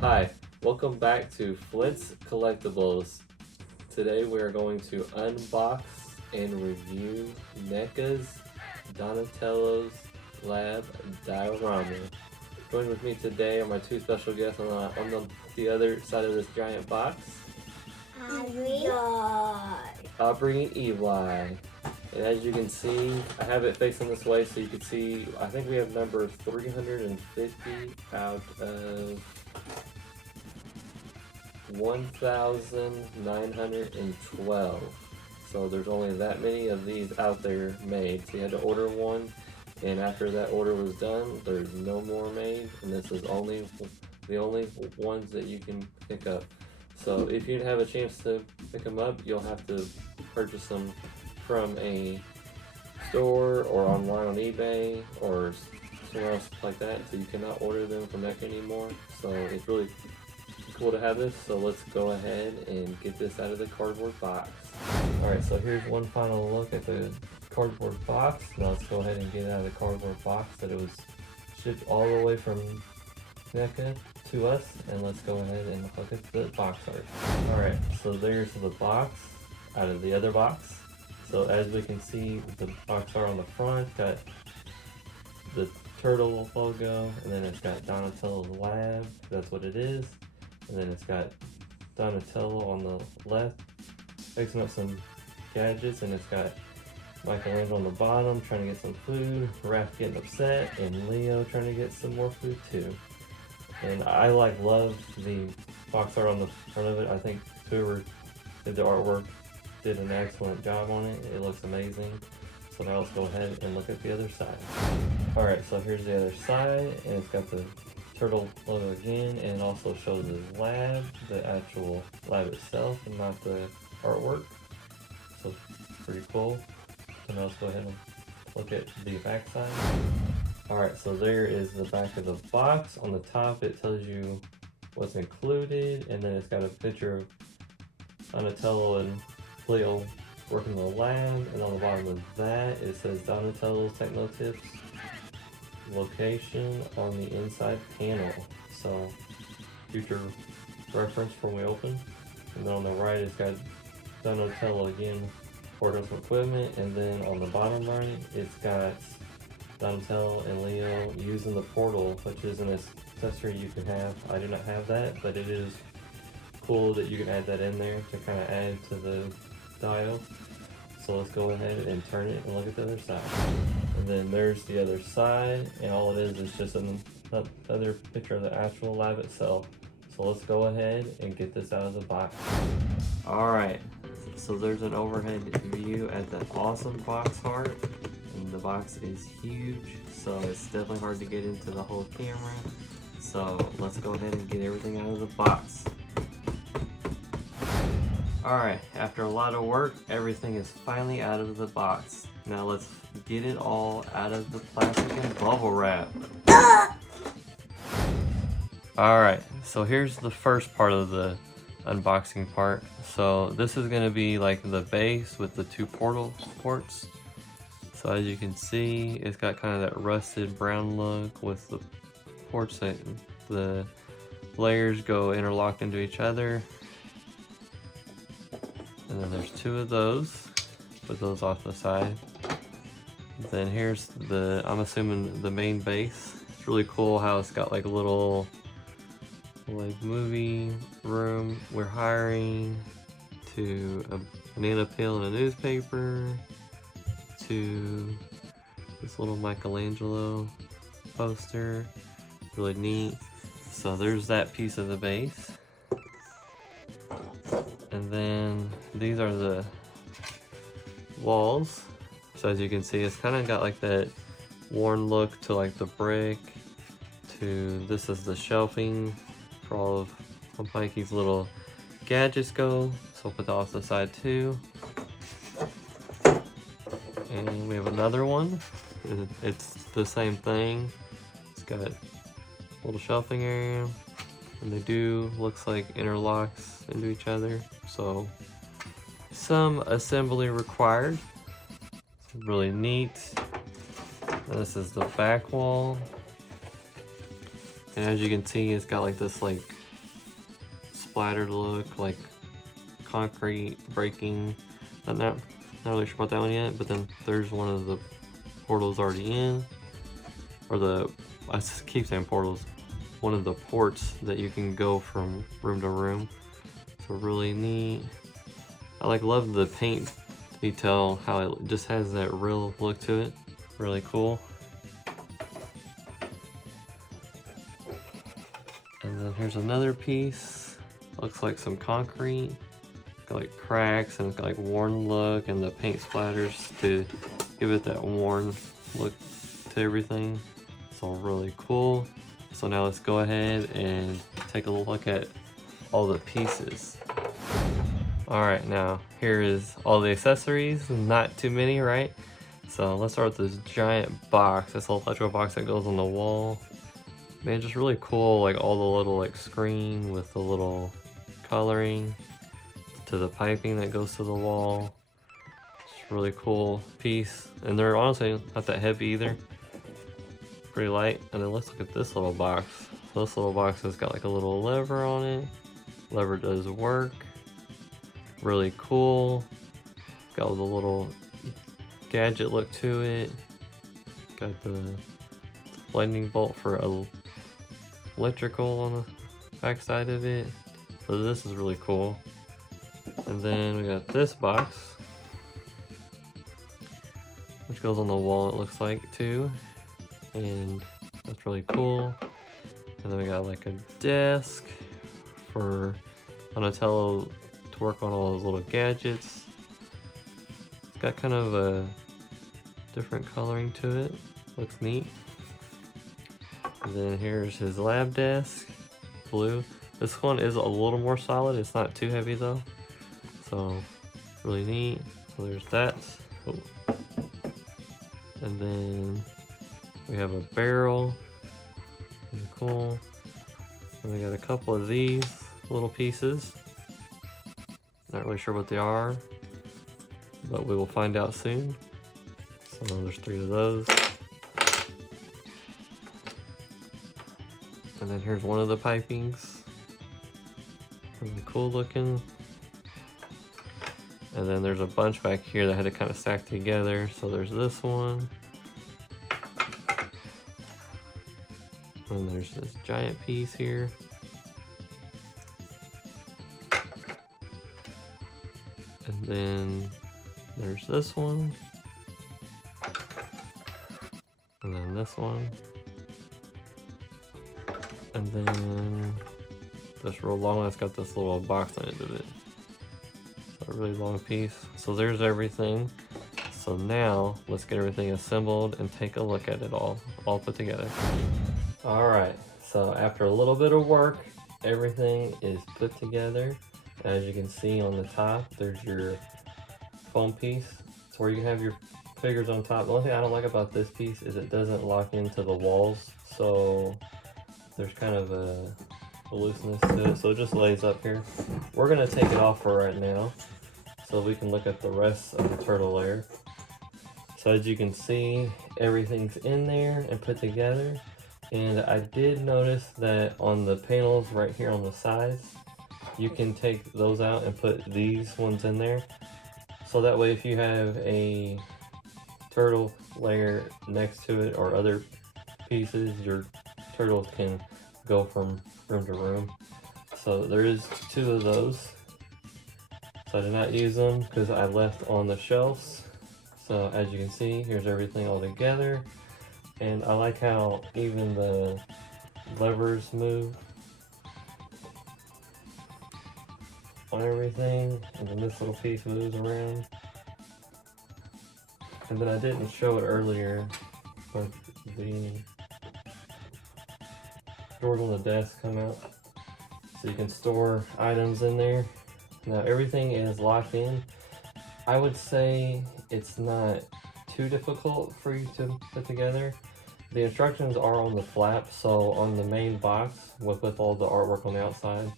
Hi, welcome back to Flint's Collectibles. Today we are going to unbox and review Neca's Donatello's Lab Diorama. Joined with me today are my two special guests on the other side of this giant box, Aubrey and Eli. And as you can see, I have it facing this way so you can see, I think we have number 350 out of 1,912. So there's only that many of these out there made. So you had to order one, and after that order was done, there's no more made, and this is the only ones that you can pick up. So if you have a chance to pick them up, you'll have to purchase them from a store or online on eBay or somewhere else like that. So you cannot order them from Neca anymore. So it's really cool to have this. So let's go ahead and get this out of the cardboard box. Alright, so here's one final look at the cardboard box. Now let's go ahead and get it out of the cardboard box that it was shipped all the way from Neca to us, and let's go ahead and look at the box art. Alright, so there's the box out of the other box. So as we can see, the box art on the front got the turtle logo, and then it's got Donatello's Lab, that's what it is. And then it's got Donatello on the left, fixing up some gadgets, and it's got Michelangelo on the bottom trying to get some food, Raph getting upset, and Leo trying to get some more food too. And I love the box art on the front of it. I think whoever did the artwork did an excellent job on it. It looks amazing. So now let's go ahead and look at the other side. Alright, so here's the other side, and it's got the turtle logo again, and it also shows the lab, the actual lab itself, and not the artwork. So pretty cool. So now let's go ahead and look at the back side. Alright, so there is the back of the box. On the top it tells you what's included, and then it's got a picture of Donatello and Leo working in the lab, and on the bottom of that it says Donatello's Techno Tips location on the inside panel. So future reference for when we open. And then on the right it's got Donatello again ordering some equipment, and then on the bottom right it's got Donatello and Leo using the portal, which is an accessory you can have. I do not have that, but it is cool that you can add that in there to kind of add to the dial. So let's go ahead and turn it and look at the other side. And then there's the other side, and all it is just another picture of the actual lab itself. So let's go ahead and get this out of the box. Alright, so there's an overhead view at that awesome box art. And the box is huge, so it's definitely hard to get into the whole camera. So let's go ahead and get everything out of the box. Alright, after a lot of work, everything is finally out of the box. Now let's get it all out of the plastic and bubble wrap. Alright, so here's the first part of the unboxing part. So this is going to be like the base with the two portal ports. So as you can see, it's got kind of that rusted brown look with the ports that the layers go interlocked into each other. And then there's two of those. Put those off the side. Then here's the, I'm assuming the main base. It's really cool how it's got like a little like movie room. We're hiring, to a banana peel and a newspaper, to this little Michelangelo poster. Really neat. So there's that piece of the base. And then these are the walls. So as you can see, it's kind of got like that worn look to like the brick, to this is the shelving for all of Mikey's little gadgets go. So we'll put that off the side too. And we have another one. It's the same thing. It's got a little shelving area, and they do, looks like, interlocks into each other. So some assembly required. It's really neat. And this is the back wall. And as you can see, it's got like this like splattered look, like concrete breaking. Not really sure about that one yet, but then there's one of the portals already in, or I keep saying portals, one of the ports that you can go from room to room. So really neat. I love the paint detail, how it just has that real look to it. Really cool. And then here's another piece. Looks like some concrete. Got like cracks and like worn look, and the paint splatters to give it that worn look to everything. So really cool. So now let's go ahead and take a look at all the pieces. All right, now here is all the accessories. Not too many, right? So let's start with this giant box. This little electrical box that goes on the wall. Man, just really cool, like all the little like screen with the little coloring to the piping that goes to the wall. It's a really cool piece. And they're honestly not that heavy either. Pretty light. And then let's look at this little box. So this little box has got like a little lever on it. Lever does work. Really cool. Got the little gadget look to it. Got the lightning bolt for electrical on the back side of it. So this is really cool. And then we got this box, which goes on the wall, it looks like too. And that's really cool. And then we got like a desk for Donatello to work on all those little gadgets. It's got kind of a different coloring to it. Looks neat. And then here's his lab desk, blue. This one is a little more solid. It's not too heavy though. So really neat. So there's that. Oh. And then we have a barrel. Really cool. And we got a couple of these little pieces. Not really sure what they are, but we will find out soon. So there's 3 of those. And then here's one of the pipings. Really cool looking. And then there's a bunch back here that I had to kind of stack together. So there's this one. And there's this giant piece here. And then there's this one. And then this one. And then this real long one that's got this little box on the end of it. So a really long piece. So there's everything. So now let's get everything assembled and take a look at it all put together. Alright, so after a little bit of work, everything is put together. As you can see on the top, there's your foam piece. So where you can have your figures on top. The only thing I don't like about this piece is it doesn't lock into the walls. So there's kind of a looseness to it. So it just lays up here. We're gonna take it off for right now so we can look at the rest of the turtle layer. So as you can see, everything's in there and put together. And I did notice that on the panels right here on the sides, you can take those out and put these ones in there. So that way if you have a turtle layer next to it or other pieces, your turtles can go from room to room. So there is 2 of those. So I did not use them because I left on the shelves. So as you can see, here's everything all together. And I like how even the levers move on everything. And then this little piece moves around. And then I didn't show it earlier, but the drawers on the desk come out. So you can store items in there. Now everything is locked in. I would say it's not too difficult for you to put together. The instructions are on the flap, so on the main box with all the artwork on the outside,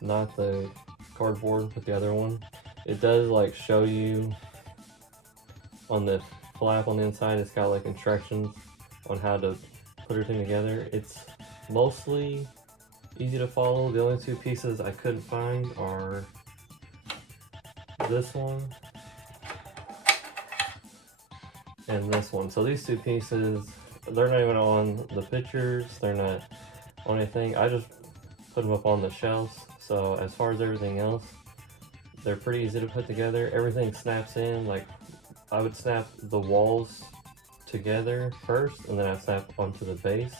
not the cardboard with the other one. It does like show you on the flap on the inside, it's got like instructions on how to put everything together. It's mostly easy to follow. The only two pieces I couldn't find are this one and this one. So these two pieces, they're not even on the pictures, they're not on anything. I just put them up on the shelves. So as far as everything else, they're pretty easy to put together. Everything snaps in. Like, I would snap the walls together first, and then I'd snap onto the base.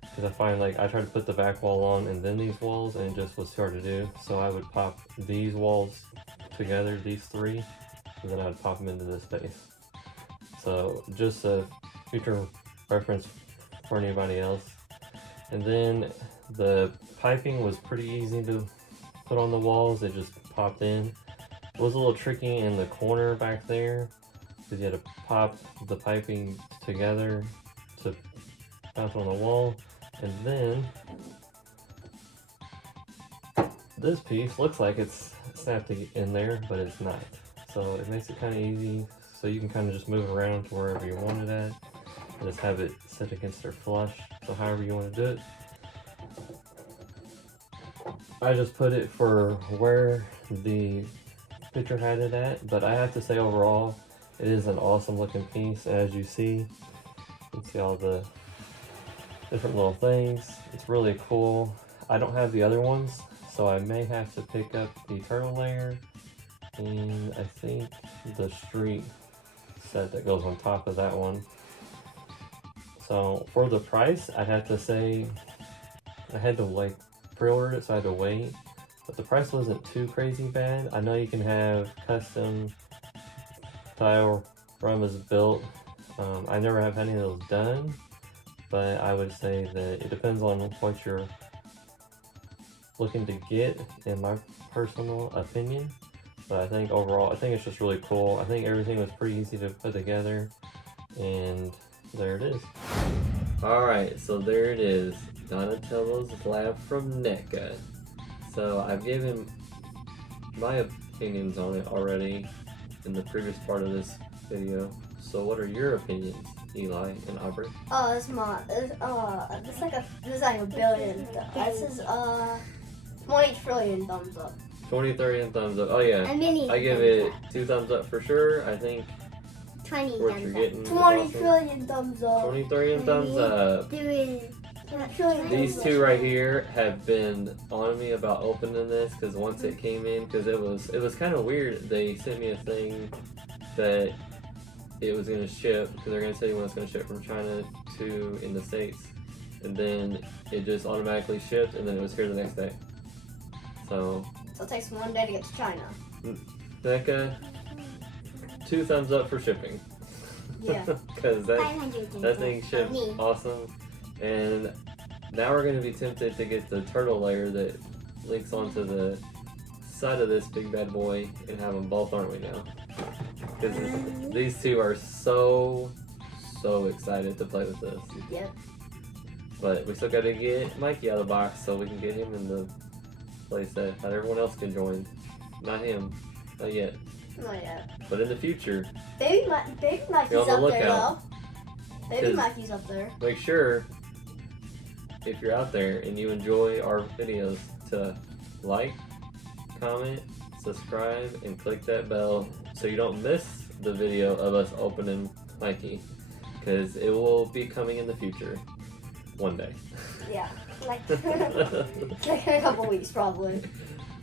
Because I find, like, I tried to put the back wall on and then these walls, and it just was hard to do. So I would pop these walls together, these three, and then I'd pop them into this base. So just a future reference for anybody else. And then the piping was pretty easy to put on the walls. It just popped in. It was a little tricky in the corner back there because you had to pop the piping together to bounce on the wall. And then this piece looks like it's snapped in there, but it's not. So it makes it kind of easy. So you can kind of just move around to wherever you want it at. And just have it set against their flush. So however you want to do it. I just put it for where the picture had it at, but I have to say overall, it is an awesome looking piece. As you see, you can see all the different little things. It's really cool. I don't have the other ones, so I may have to pick up the turtle layer and I think the street set that goes on top of that one. So for the price, I'd have to say I had to like pre-order it, so I had to wait. But the price wasn't too crazy bad. I know you can have custom dioramas built. I never have any of those done, but I would say that it depends on what you're looking to get, in my personal opinion. But I think overall, I think it's just really cool. I think everything was pretty easy to put together, and there it is. Alright, so there it is. Donatello's Lab from Neca. So I've given my opinions on it already in the previous part of this video. So what are your opinions, Eli and Aubrey? It's like a billion. This is 20 trillion thumbs up. 20 trillion thumbs up. Oh yeah. I give it 2 thumbs up for sure. I think 20 what you're getting 20 trillion thumbs up. 20 trillion thumbs up. These two right here have been on me about opening this because once it came in, because it was kind of weird. They sent me a thing that it was going to ship, because they're going to tell you when it's going to ship from China to in the States, and then it just automatically shipped, and then it was here the next day. So it takes 1 day to get to China. Neca, 2 thumbs up for shipping. Yeah. Because that thing shipped awesome. And now we're going to be tempted to get the turtle layer that links onto the side of this big bad boy and have them both, aren't we now? Because these two are so excited to play with this. Yep. But we still got to get Mikey out of the box so we can get him in the place that everyone else can join. Not him. Not yet. Not yet. But in the future. Baby Mikey's up there though. Baby Mikey's up there. Make sure, if you're out there and you enjoy our videos, to like, comment, subscribe, and click that bell so you don't miss the video of us opening Mikey, because it will be coming in the future one day. Yeah, like in a couple weeks probably.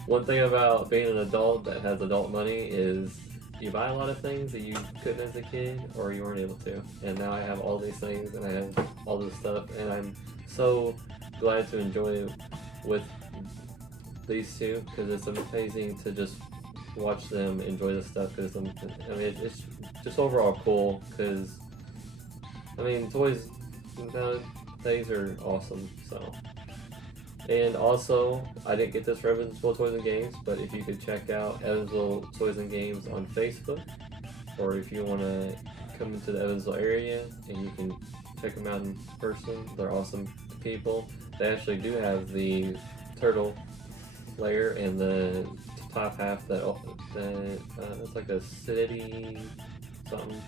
One thing about being an adult that has adult money is you buy a lot of things that you couldn't as a kid, or you weren't able to. And now I have all these things, and I have all this stuff, and I'm so glad to enjoy it with these two, because it's amazing to just watch them enjoy this stuff. Because I mean, it's just overall cool. Because I mean, toys nowadays are awesome. So. And also, I didn't get this from Evansville Toys and Games, but if you could check out Evansville Toys and Games on Facebook, or if you want to come into the Evansville area and you can check them out in person, they're awesome people. They actually do have the turtle layer and the top half that's like a city something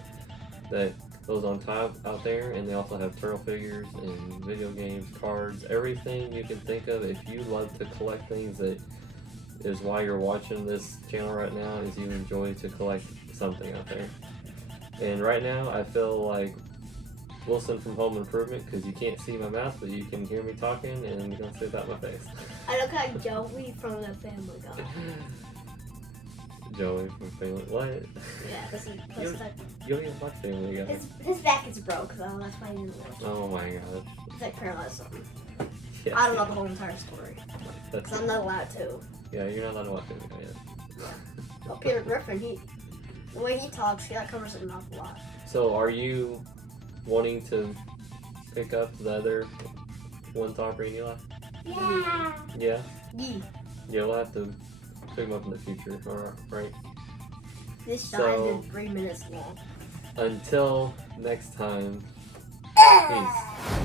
that those on top out there, and they also have turtle figures and video games, cards, everything you can think of. If you love to collect things, that is why you're watching this channel right now, is you enjoy to collect something out there. And right now I feel like Wilson from Home Improvement, because you can't see my mouth, but you can hear me talking, and you're gonna say that my face. I look like Joey from the Family Guy. Joey from Family, what? Yeah, that's You don't even watch Family Guy. his back is broke, though. That's why he didn't watch it. Oh my god. He's like paralyzed or something. Yeah. I don't know the whole entire story. That's Because I'm not allowed to. Yeah, you're not allowed to watch Family Guy yet. Well, Peter Griffin, the way he talks, he covers his mouth a lot. So, are you wanting to pick up the other one Topper in your life? Yeah. Yeah? Yeah. Yeah, we'll have to pick them up in the future, alright? This So- time is 3 minutes long. Until next time, peace.